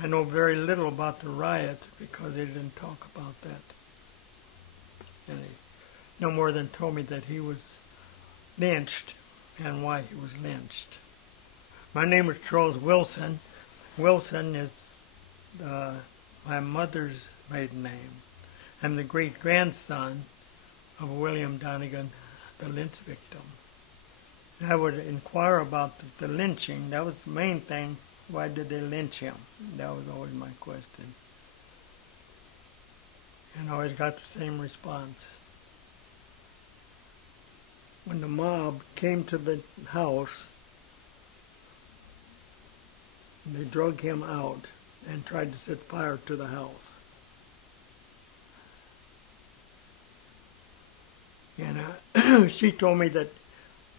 I know very little about the riot because they didn't talk about that. And he no more than told me that he was lynched and why he was lynched. My name is Charles Wilson. Wilson is my mother's maiden name. I'm the great-grandson of William Donigan, the lynch victim. I would inquire about the lynching. That was the main thing. Why did they lynch him? That was always my question. And I always got the same response. When the mob came to the house, they drug him out and tried to set fire to the house. And she told me that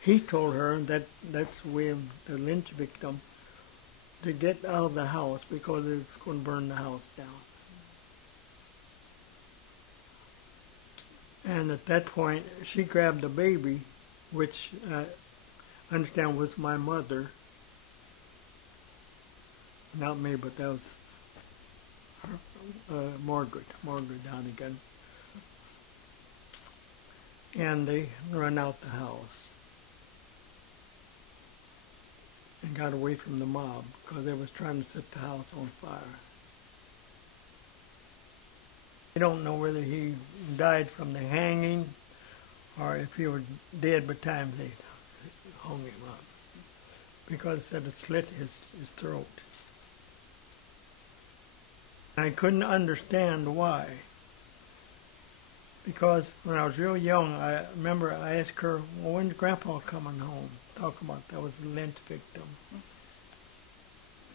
he told her that that's William, the lynch victim, to get out of the house because it's going to burn the house down. And at that point, she grabbed the baby, which I understand was my mother. Not me, but that was her, Margaret Donnegan. And they ran out the house and got away from the mob because they was trying to set the house on fire. I don't know whether he died from the hanging or if he was dead by the time they hung him up, because it said it slit his throat. I couldn't understand why. Because when I was real young, I remember I asked her, well, when's Grandpa coming home? Talking about that was a lynch victim.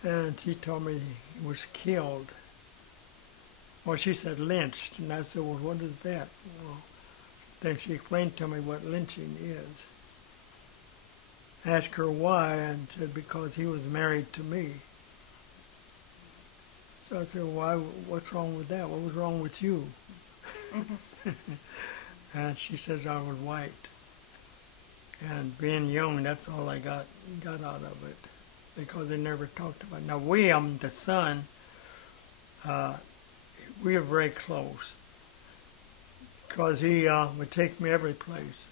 And she told me he was killed. Well, she said lynched, and I said, well, what is that? Well, then she explained to me what lynching is. I asked her why, and said, because he was married to me. So I said, why? What's wrong with that? What was wrong with you? And she says I was white. And being young, that's all I got out of it, because they never talked about it. Now, William, the son, we were very close, because he would take me every place,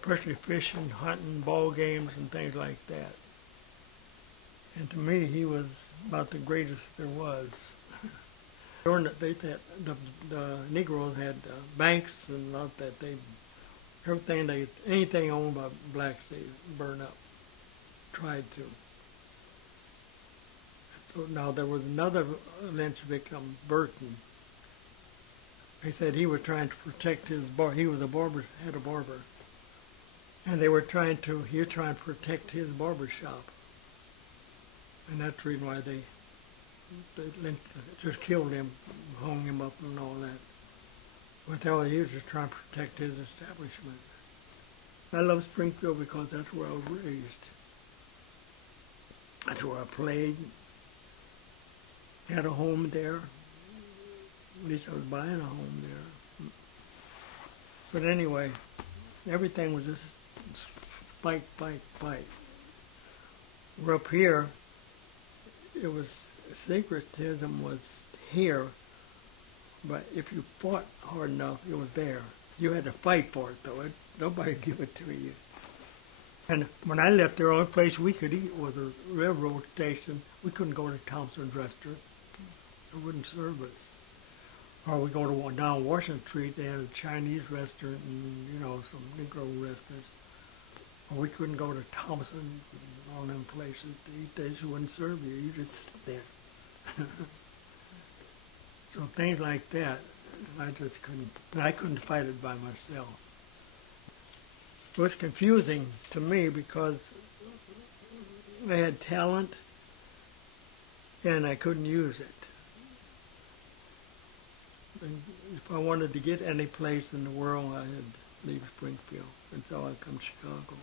especially fishing, hunting, ball games, and things like that. And to me, he was about the greatest there was. During the Negroes had banks and all that. Anything owned by blacks, they burned up. Tried to. So now there was another lynch victim, Burton. They said he was trying to protect his barber. He was a barber, had a barber, and he was trying to protect his barber shop. And that's the reason why they just killed him, hung him up and all that. But he was just trying to protect his establishment. I love Springfield because that's where I was raised. That's where I played. Had a home there. At least I was buying a home there. But anyway, everything was just fight. We're up here. It was, syncretism was here, but if you fought hard enough, it was there. You had to fight for it, though. Nobody give it to you. And when I left, the only place we could eat was a railroad station. We couldn't go to Thompson's restaurant. They wouldn't serve us. Or we go to down Washington Street, they had a Chinese restaurant and, some Negro restaurants. Or we couldn't go to Thompson and all them places to eat. They just wouldn't serve you. You just sit there. So things like that, I couldn't fight it by myself. It was confusing to me because I had talent and I couldn't use it. And if I wanted to get any place in the world, I had to leave Springfield. And so I come to Chicago.